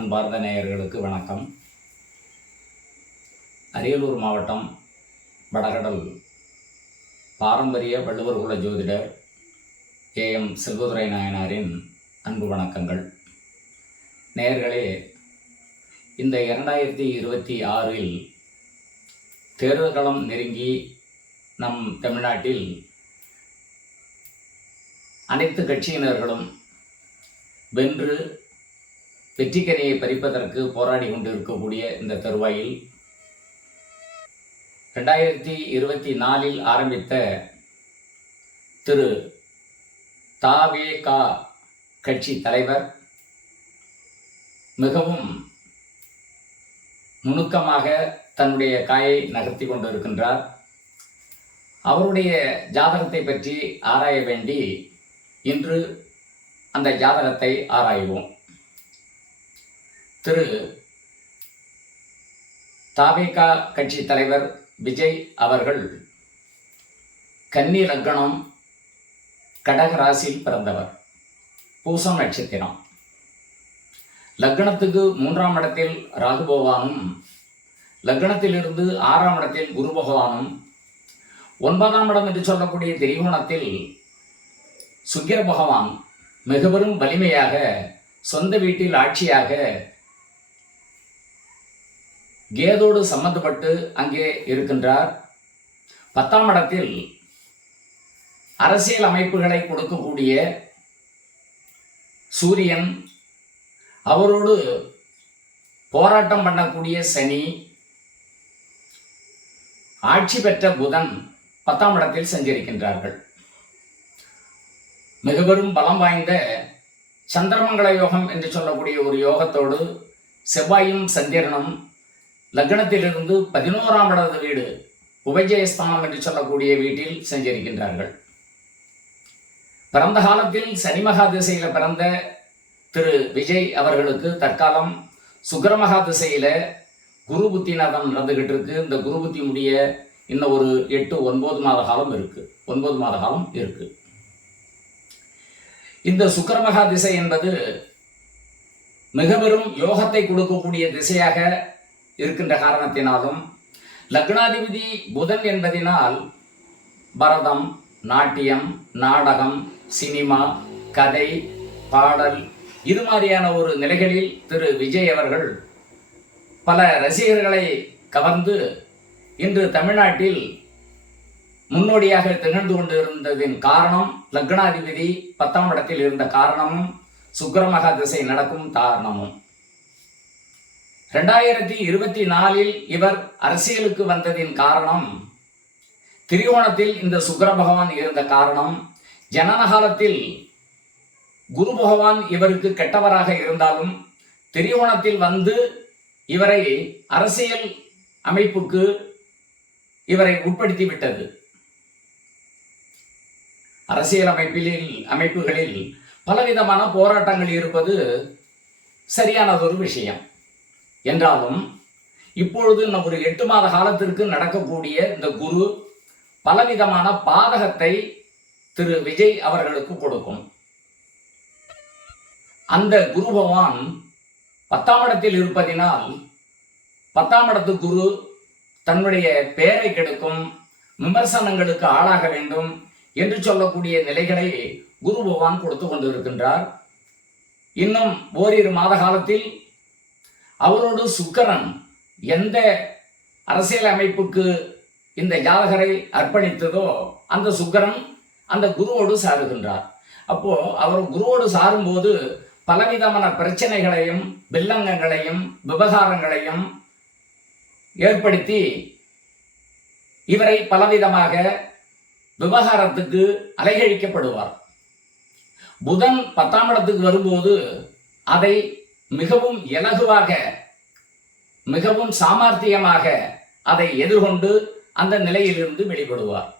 அன்பார்ந்த நேயர்களுக்கு வணக்கம். அரியலூர் மாவட்டம் வடகடல் பாரம்பரிய வள்ளுவர் குல ஜோதிடர் ஏஎம் செல்வதுரை நாயனாரின் அன்பு வணக்கங்கள். நேயர்களே, இந்த 2026இல் தேர்தல் களம் நெருங்கி நம் தமிழ்நாட்டில் அனைத்து கட்சியினர்களும் வென்று வெற்றிக்கனியை பறிப்பதற்கு போராடி கொண்டிருக்கக்கூடிய இந்த தருவாயில் 2024இல் ஆரம்பித்த திரு தவேகா கட்சி தலைவர் மிகவும் நுணுக்கமாக தன்னுடைய காயை நகர்த்தி கொண்டிருக்கின்றார். அவருடைய ஜாதகத்தை பற்றி ஆராய வேண்டி இன்று அந்த ஜாதகத்தை ஆராய்வோம். திரு தவேகா கட்சி தலைவர் விஜய் அவர்கள் கன்னி லக்னம், கடக ராசியில் பிறந்தவர். பூசம் நட்சத்திரம். லக்னத்துக்கு 3ஆம் இடத்தில் ராகு பகவானும், லக்னத்திலிருந்து 6ஆம் இடத்தில் குரு பகவானும், 9ஆம் இடம் என்று சொல்லக்கூடிய திரிகோணத்தில் சுக்கிர பகவான் மிக பெரும் வலிமையாக சொந்த வீட்டில் ஆட்சியாக கேதோடு சம்பந்தப்பட்டு அங்கே இருக்கின்றார். 10ஆம் இடத்தில் அரசியல் அமைப்புகளை கொடுக்கக்கூடிய சூரியன், அவரோடு போராட்டம் பண்ணக்கூடிய சனி, ஆட்சி பெற்ற புதன் 10ஆம் இடத்தில் சஞ்சரிக்கின்றார்கள். மிக பெரும் பலம் வாய்ந்த சந்திரமங்கல யோகம் என்று சொல்லக்கூடிய ஒரு யோகத்தோடு செவ்வாயும் சந்திரனும் லக்னத்திலிருந்து 11ஆம் இடது வீடு உபஜயஸ்தானம் என்று சொல்லக்கூடிய வீட்டில் சஞ்சரிக்கின்றார்கள். பிறந்த காலத்தில் சனி மகா திசையில பிறந்த திரு விஜய் அவர்களுக்கு தற்காலம் சுக்கிர மகா திசையில குரு புத்திநாதம் நடந்துகிட்டு இருக்கு. இந்த குரு புத்தி முடிய இன்னும் ஒரு 8-9 மாத காலம் இருக்கு. 9 மாத காலம் இருக்கு. இந்த சுக்கிர மகா திசை என்பது மிக பெரும் யோகத்தை கொடுக்கக்கூடிய திசையாக இருக்கின்ற காரணத்தினாலும், லக்னாதிபதி புதன் என்பதினால் பரதம், நாட்டியம், நாடகம், சினிமா, கதை, பாடல் இது மாதிரியான ஒரு நிலைகளில் திரு விஜய் அவர்கள் பல ரசிகர்களை கவர்ந்து இன்று தமிழ்நாட்டில் முன்னோடியாக திகழ்ந்து கொண்டு இருந்ததின் காரணம், லக்னாதிபதி 10ஆம் இடத்தில் இருந்த காரணமும் சுக்கிர மகா திசை நடக்கும் காரணமும். 2024இல் இவர் அரசியலுக்கு வந்ததின் காரணம், திரிகோணத்தில் இந்த சுக்கிர பகவான் இருந்த காரணம். ஜனன காலத்தில் குரு பகவான் இவருக்கு கெட்டவராக இருந்தாலும் திரிகோணத்தில் வந்து இவரை அரசியல் அமைப்புக்கு இவரை உட்படுத்தி விட்டது. அரசியல் அமைப்புகளில் பலவிதமான போராட்டங்கள் இருப்பது சரியானதொரு விஷயம் என்றாலும், இப்பொழுது ஒரு 8 மாத காலத்திற்கு நடக்கக்கூடிய இந்த குரு பலவிதமான பாதகத்தை திரு விஜய் அவர்களுக்கு கொடுக்கும். அந்த குரு பகவான் 10ஆம் இடத்தில் இருப்பதினால் 10ஆம் இடத்து குரு தன்னுடைய பெயரை கெடுக்கும், விமர்சனங்களுக்கு ஆளாக வேண்டும் என்று சொல்லக்கூடிய நிலைகளை குரு பகவான் கொடுத்து கொண்டு இருக்கின்றார். இன்னும் ஓரிரு மாத காலத்தில் அவரோடு சுக்கிரன் எந்த அரசியல் அமைப்புக்கு இந்த ஜாதகரை அர்ப்பணித்ததோ அந்த சுக்கிரன் அந்த குருவோடு சாருகின்றார். அப்போ அவர் குருவோடு சாரும்போது பலவிதமான பிரச்சனைகளையும் வில்லங்கங்களையும் விவகாரங்களையும் ஏற்படுத்தி இவரை பலவிதமாக விவகாரத்துக்கு அலைகழிக்கப்படுவார். புதன் 10ஆம் இடத்துக்கு வரும்போது அதை மிகவும் இலகுவாக, மிகவும் சாமர்த்தியமாக அதை எதிர்கொண்டு அந்த நிலையிலிருந்து வெளிப்படுவார்.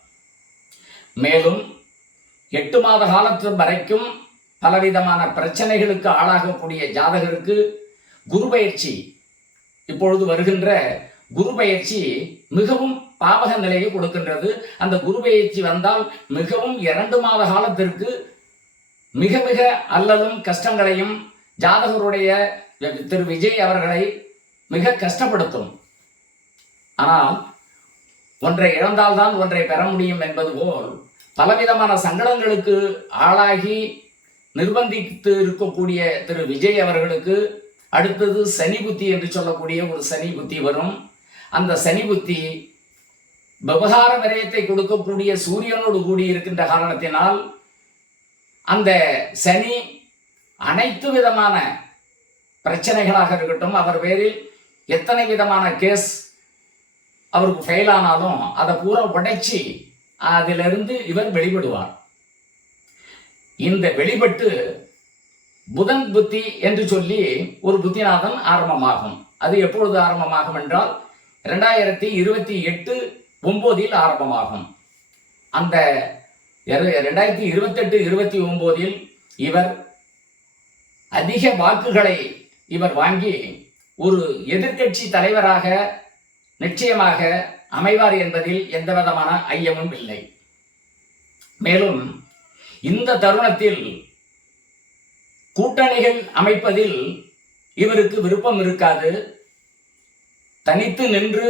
மேலும் 8 மாத காலத்து வரைக்கும் பலவிதமான பிரச்சனைகளுக்கு ஆளாகக்கூடிய ஜாதகருக்கு குரு பயிற்சி, இப்பொழுது வருகின்ற குரு பயிற்சி மிகவும் பாவக நிலையை கொடுக்கின்றது. அந்த குரு பயிற்சி வந்தால் மிகவும் 2 மாத காலத்திற்கு மிக மிக அல்லலும் கஷ்டங்களையும் ஜாதகருடைய திரு விஜய் அவர்களை மிக கஷ்டப்படுத்தும். ஆனால் ஒன்றை இழந்தால்தான் ஒன்றை பெற முடியும் என்பது போல் பலவிதமான சங்கடங்களுக்கு ஆளாகி நிர்பந்தித்து இருக்கக்கூடிய திரு விஜய் அவர்களுக்கு அடுத்தது சனி புத்தி என்று சொல்லக்கூடிய ஒரு சனி புத்தி வரும். அந்த சனி புத்தி விவகார விரயத்தை கொடுக்கக்கூடிய சூரியனோடு கூடி இருக்கின்ற காரணத்தினால் அந்த சனி அனைத்து விதமான பிரச்சனைகளாக இருக்கட்டும், அவர் பேரில் எத்தனை விதமான கேஸ் அவருக்கு ஃபெயில் ஆனாலும் அதை பூரா உடைச்சி அதிலிருந்து இவர் வெளிப்படுவார். இந்த வெளிப்பட்டு புதன் புத்தி என்று சொல்லி ஒரு புத்திநாதன் ஆரம்பமாகும். அது எப்பொழுது ஆரம்பமாகும் என்றால் 2028-9 ஆரம்பமாகும். அந்த 2028-29 இவர் அதிக வாக்குகளை இவர் வாங்கி ஒரு எதிர்க்கட்சி தலைவராக நிச்சயமாக அமைவார் என்பதில் எந்த விதமான ஐயமும் இல்லை. மேலும் இந்த தருணத்தில் கூட்டணிகள் அமைப்பதில் இவருக்கு விருப்பம் இருக்காது. தனித்து நின்று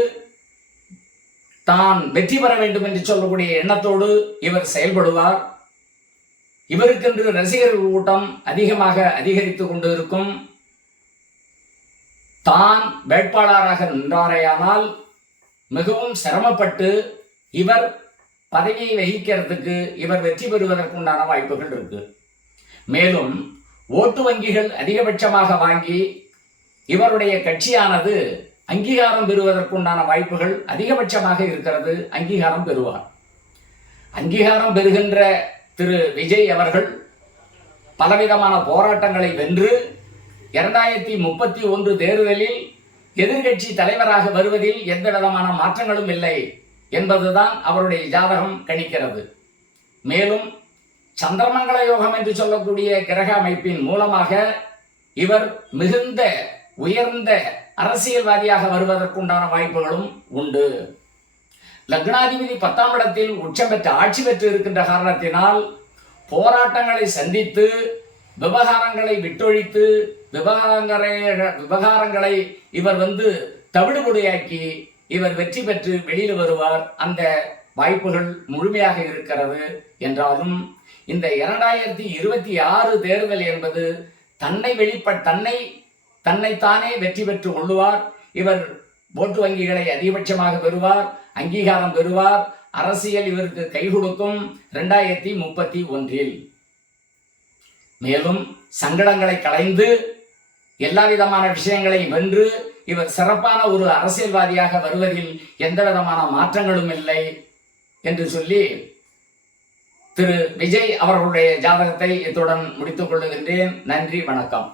தான் வெற்றி பெற வேண்டும் என்று சொல்லக்கூடிய எண்ணத்தோடு இவர் செயல்படுவார். இவருக்கென்று ரசிகர்கள் கூட்டம் அதிகமாக அதிகரித்து கொண்டு இருக்கும். தான் வேட்பாளராக நின்றாரேயானால் மிகவும் சிரமப்பட்டு இவர் பதவியை வகிக்கிறதுக்கு இவர் வெற்றி பெறுவதற்குண்டான வாய்ப்புகள் இருக்கு. மேலும் ஓட்டு வங்கிகள் அதிகபட்சமாக வாங்கி இவருடைய கட்சியானது அங்கீகாரம் பெறுவதற்குண்டான வாய்ப்புகள் அதிகபட்சமாக இருக்கிறது. அங்கீகாரம் பெறுவார். அங்கீகாரம் பெறுகின்ற திரு விஜய் அவர்கள் பலவிதமான போராட்டங்களை வென்று 2031 தேர்தலில் எதிர்கட்சி தலைவராக வருவதில் எந்த விதமான மாற்றங்களும் இல்லை என்பதுதான் அவருடைய ஜாதகம் கணிக்கிறது. மேலும் சந்திரமங்கல யோகம் என்று சொல்லக்கூடிய கிரக அமைப்பின் மூலமாக இவர் மிகுந்த உயர்ந்த அரசியல்வாதியாக வருவதற்குண்டான வாய்ப்புகளும் உண்டு. லக்னாதிபதி 10ஆம் இடத்தில் உச்சம் பெற்று ஆட்சி பெற்று இருக்கின்ற காரணத்தினால் போராட்டங்களை சந்தித்து விவகாரங்களை விட்டொழித்து விவகாரங்களை இவர் தவிடுபொடியாக்கி இவர் வெற்றி பெற்று வெளியில் வருவார். அந்த வாய்ப்புகள் முழுமையாக இருக்கிறது. என்றாலும் இந்த 2026 தேர்தல் என்பது தன்னைத்தானே வெற்றி பெற்று கொள்ளுவார். இவர் ஓட்டு வங்கிகளை அதிகபட்சமாக பெறுவார், அங்கீகாரம் பெறுவார். அரசியல் இவருக்கு கை கொடுக்கும் 2031. மேலும் சங்கடங்களை களைந்து எல்லா விதமான விஷயங்களை வென்று இவர் சிறப்பான ஒரு அரசியல்வாதியாக வருவதில் எந்த விதமான மாற்றங்களும் இல்லை என்று சொல்லி திரு விஜய் அவர்களுடைய ஜாதகத்தை இத்துடன் முடித்துக் கொள்ளுகின்றேன். நன்றி, வணக்கம்.